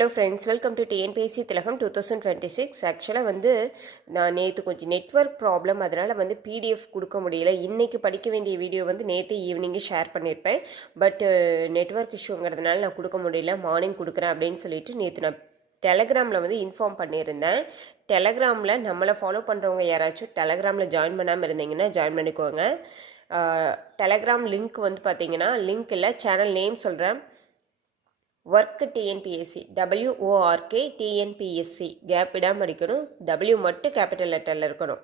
Hello friends, welcome to TNPSC திலகம் 2026. ஆக்சுவலாக வந்து நான் நேற்று கொஞ்சம் நெட்வொர்க் ப்ராப்ளம், அதனால் வந்து பிடிஎஃப் கொடுக்க முடியல. இன்றைக்கி படிக்க வேண்டிய வீடியோ வந்து நேற்று ஈவினிங்கே ஷேர் பண்ணியிருப்பேன். பட் நெட்வொர்க் இஷ்யூங்கிறதுனால நான் கொடுக்க முடியல. மார்னிங் கொடுக்குறேன் அப்படின்னு சொல்லிட்டு நேற்று நான் டெலகிராமில் வந்து இன்ஃபார்ம் பண்ணியிருந்தேன். டெலகிராமில் நம்மளை ஃபாலோ பண்ணுறவங்க யாராச்சும் டெலகிராமில் ஜாயின் பண்ணாமல் இருந்தீங்கன்னா ஜாயின் பண்ணிக்கோங்க. டெலகிராம் லிங்க் வந்து பார்த்தீங்கன்னா, லிங்க் இல்லை, சேனல் நேம் சொல்கிறேன். Work TNPSC, WORK TNPSC, gap விடாமல் படிக்கணும். W மட்டும் கேபிட்டல் லெட்டரில் இருக்கணும்.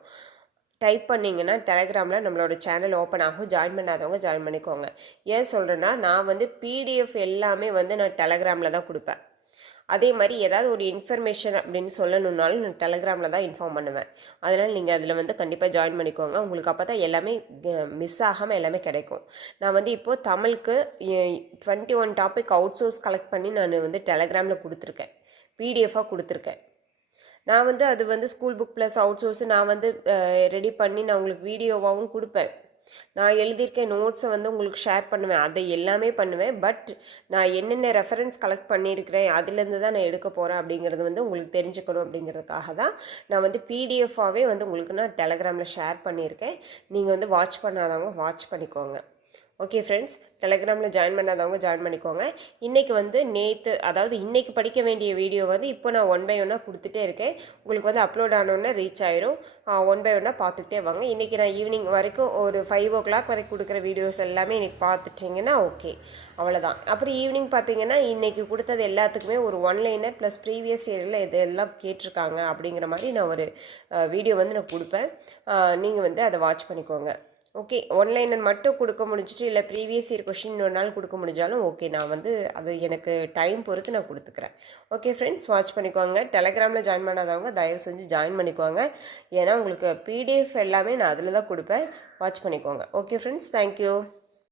டைப் பண்ணிங்கன்னா டெலகிராமில் நம்மளோட சேனல் ஓப்பன் ஆகும். ஜாயின் பண்ணாதவங்க ஜாயின் பண்ணிக்கோங்க. ஏன் சொல்கிறேன்னா, நான் வந்து பிடிஎஃப் எல்லாமே வந்து நான் டெலகிராமில் தான் கொடுப்பேன். அதே மாதிரி ஏதாவது ஒரு இன்ஃபர்மேஷன் அப்படின்னு சொல்லணுன்னாலும் நான் டெலகிராமில் தான் இன்ஃபார்ம் பண்ணுவேன். அதனால் நீங்கள் அதில் வந்து கண்டிப்பாக ஜாயின் பண்ணிக்கோங்க. உங்களுக்கு அப்போ தான் எல்லாமே மிஸ் ஆகாமல் எல்லாமே கிடைக்கும். நான் வந்து இப்போது தமிழுக்கு 21 டாபிக் அவுட் சோர்ஸ் கலெக்ட் பண்ணி நான் வந்து டெலகிராமில் கொடுத்துருக்கேன், பிடிஎஃபாக கொடுத்துருக்கேன். நான் வந்து அது வந்து school book plus out source நான் வந்து ரெடி பண்ணி நான் உங்களுக்கு வீடியோவாகவும் கொடுப்பேன். நான் எழுதியிருக்க நோட்ஸை வந்து உங்களுக்கு ஷேர் பண்ணுவேன், அதை எல்லாமே பண்ணுவேன். பட் நான் என்னென்ன ரெஃபரன்ஸ் கலெக்ட் பண்ணியிருக்கிறேன் அதுலேருந்து தான் நான் எடுக்க போகிறேன் அப்படிங்கிறது வந்து உங்களுக்கு தெரிஞ்சுக்கணும். அப்படிங்கிறதுக்காக தான் நான் வந்து பிடிஎஃபாகவே வந்து உங்களுக்கு நான் டெலகிராமில் ஷேர் பண்ணியிருக்கேன். நீங்கள் வந்து வாட்ச் பண்ணாதவங்க வாட்ச் பண்ணிக்கோங்க. ஓகே ஃப்ரெண்ட்ஸ், டெலகிராமில் ஜாயின் பண்ணாதவங்க ஜாயின் பண்ணிக்கோங்க. இன்றைக்கி வந்து அதாவது இன்றைக்கி படிக்க வேண்டிய வீடியோ வந்து இப்போ நான் 1 by 1 கொடுத்துட்டே இருக்கேன். உங்களுக்கு வந்து அப்லோட் ஆனோன்னே ரீச் ஆயிரும். 1 by 1 பார்த்துக்கிட்டே வாங்க. இன்றைக்கி நான் ஈவினிங் வரைக்கும் ஒரு 5 o'clock வரைக்கும் கொடுக்குற வீடியோஸ் எல்லாமே இன்றைக்கி பார்த்துட்டிங்கன்னா ஓகே, அவ்வளோதான். அப்புறம் ஈவினிங் பார்த்தீங்கன்னா இன்றைக்கி கொடுத்தது எல்லாத்துக்குமே ஒரு 1-liner ப்ளஸ் ப்ரீவியஸ் இயரில் இதெல்லாம் கேட்டிருக்காங்க அப்படிங்கிற மாதிரி நான் ஒரு வீடியோ வந்து நான் கொடுப்பேன். நீங்கள் வந்து அதை வாட்ச் பண்ணிக்கோங்க. ஓகே, 1-liner மட்டும் கொடுக்க முடிஞ்சிட்டு இல்லை ப்ரீவியஸ் இயர் கொஷின் ஒரு நாள் கொடுக்க முடிஞ்சாலும் ஓகே, நான் வந்து அது எனக்கு டைம் பொறுத்து நான் கொடுத்துக்கிறேன். ஓகே ஃப்ரெண்ட்ஸ், வாட்ச் பண்ணிக்கோங்க. டெலகிராமில் ஜாயின் பண்ணாதவங்க தயவு செஞ்சு ஜாயின் பண்ணிக்கோங்க. ஏன்னா உங்களுக்கு பிடிஎஃப் எல்லாமே நான் அதில் தான் கொடுப்பேன். வாட்ச் பண்ணிக்கோங்க. Okay friends, thank you.